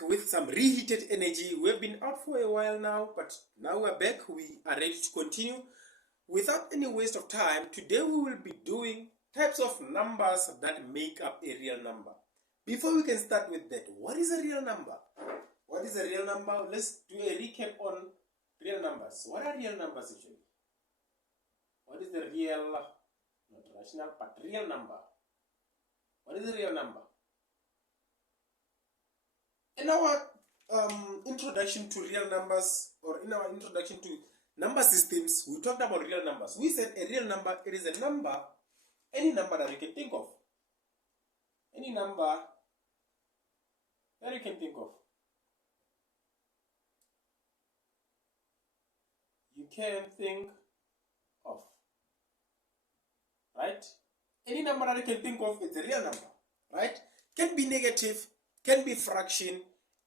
with some reheated energy. We've been out for a while now, but now we're back. We are ready to continue. Without any waste of time, today we will be doing types of numbers that make up a real number. Before we can start with that, what is a real number? What is a real number? Let's do a recap on real numbers. What are real numbers actually? What is the real, not rational, but real number? What is a real number? In our introduction to real numbers, or in our introduction to number systems, we talked about real numbers. We said a real number, it is a number, any number that you can think of. Any number that you can think of. You can think of. Right? Any number that you can think of, it's a real number. Right? Can be negative, can be fraction,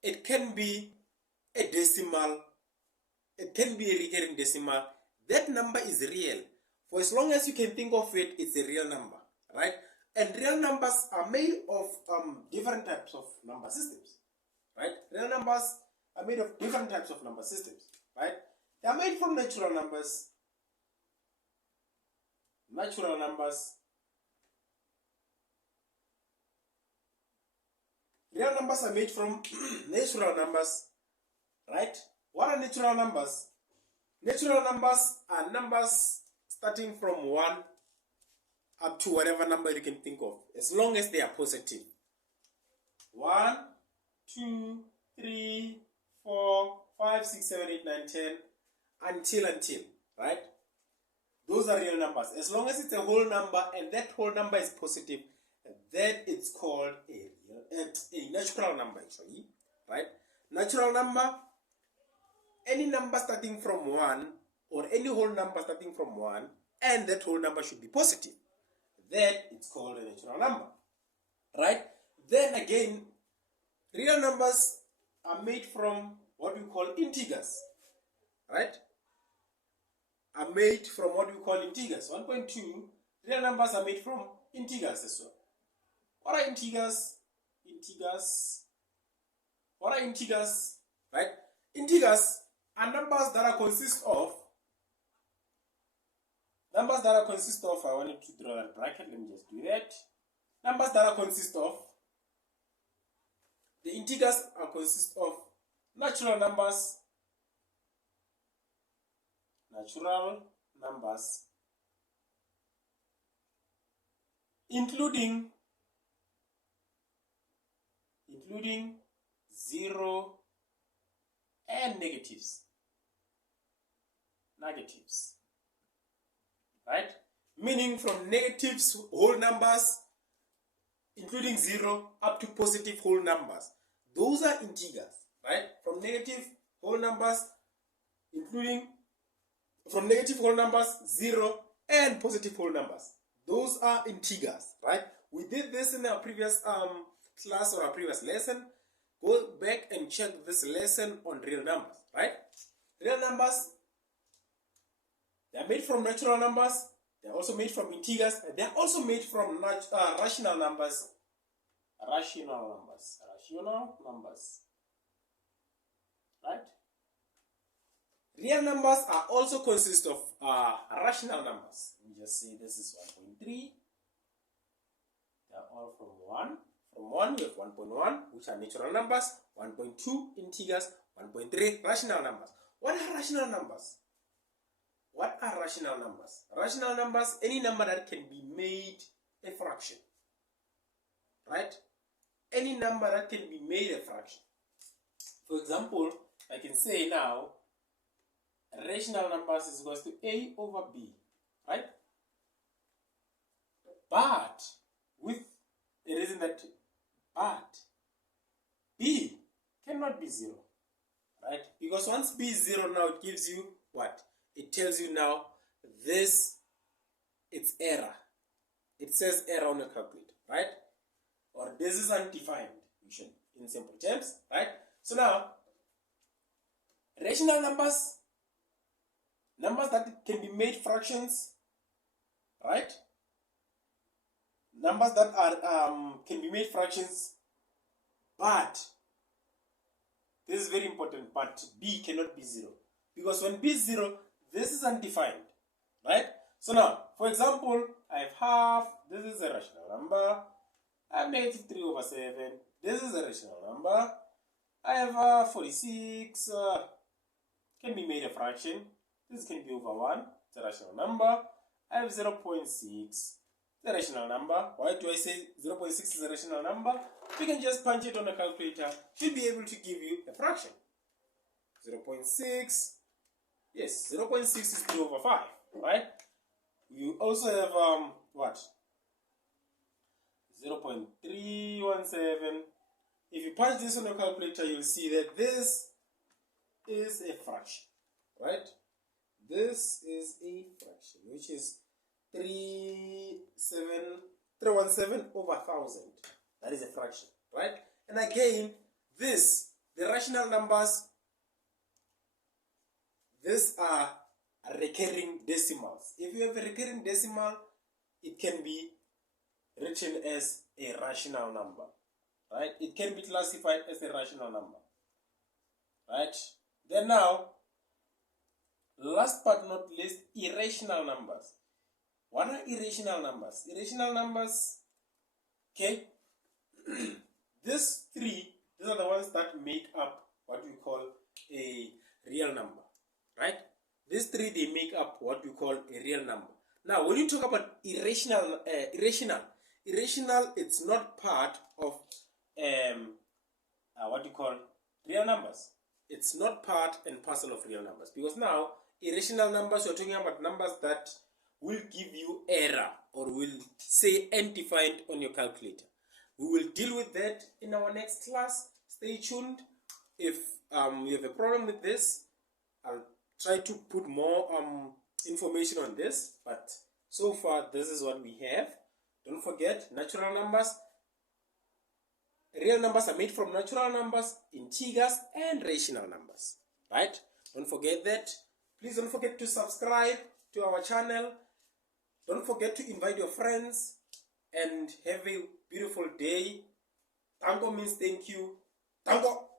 it can be a decimal, it can be a recurring decimal. That number is real. For as long as you can think of it, it's a real number. Right? And real numbers are made of different types of number systems. Right? Real numbers are made of different types of number systems. Right? They are made from natural numbers. Natural numbers. Real numbers are made from natural numbers, right? What are natural numbers? Natural numbers are numbers starting from 1 up to whatever number you can think of, as long as they are positive. 1, 2, 3, 4, 5, 6, 7, 8, 9, 10, until, right? Those are real numbers. As long as it's a whole number and that whole number is positive, that it's called a natural number actually, right? Natural number, any number starting from 1 or any whole number starting from 1 and that whole number should be positive, that it's called a natural number, right? Then again, real numbers are made from what we call integers, right? Are made from what we call integers. 1.2, real numbers are made from integers as well. What are integers? What are integers? Right? Integers are numbers that consist of, I wanted to draw that bracket, let me just do that. Numbers that consist of, the integers consist of natural numbers, including 0 and negatives, right? Meaning from negatives, whole numbers, including 0, up to positive whole numbers. Those are integers, right? From negative whole numbers, from negative whole numbers, 0, and positive whole numbers. Those are integers, right? We did this in our previous class or our previous lesson. Go back and check this lesson on real numbers, right? Real numbers, they are made from natural numbers. They are also made from integers. They are also made from rational numbers. Right? Real numbers are also consist of rational numbers. Let me just say this is 1.3. They are all from 1. From 1 we have 1.1, which are natural numbers, 1.2 integers, 1.3 rational numbers. What are rational numbers? Rational numbers, any number that can be made a fraction. Right? Any number that can be made a fraction. For example, I can say now, rational numbers is equal to A over B, right? But with the reason that B cannot be 0, right? Because once B is 0 now, it gives you what? It tells you now this, it's error. It says error on the calculator, right? Or this is undefined, in simple terms, right? So now, rational numbers that can be made fractions, right? Numbers that are can be made fractions, but This is very important, but b cannot be 0. Because when b is 0, this is undefined, right? So now, for example, I have half, this is a rational number. I have negative 3 over 7, this is a rational number. I have 46, can be made a fraction. This can be over 1, it's a rational number. I have 0.6, it's a rational number. Why do I say 0.6 is a rational number? You can just punch it on a calculator. Should be able to give you a fraction. 0.6, yes, 0.6 is 3 over 5, right? You also have, what? 0.317. If you punch this on a calculator, you'll see that this is a fraction, right? This is a fraction, which is 317 over 1,000. That is a fraction, right? And again, the rational numbers, these are recurring decimals. If you have a recurring decimal, it can be written as a rational number, right? It can be classified as a rational number, right? Then now, last but not least, irrational numbers. What are irrational numbers? Irrational numbers, okay, these are the ones that make up what we call a real number, right? These three, they make up what we call a real number. Now, when you talk about irrational, it's not part of what you call real numbers. It's not part and parcel of real numbers, because now irrational numbers, you're talking about numbers that will give you error or will say undefined on your calculator. We will deal with that in our next class. Stay tuned. If you have a problem with this, I'll try to put more information on this, but so far this is what we have. Don't forget, natural numbers, real numbers are made from natural numbers, integers, and rational numbers, right? Don't forget that. Please don't forget to subscribe to our channel. Don't forget to invite your friends, and have a beautiful day. Tango means thank you. Tango.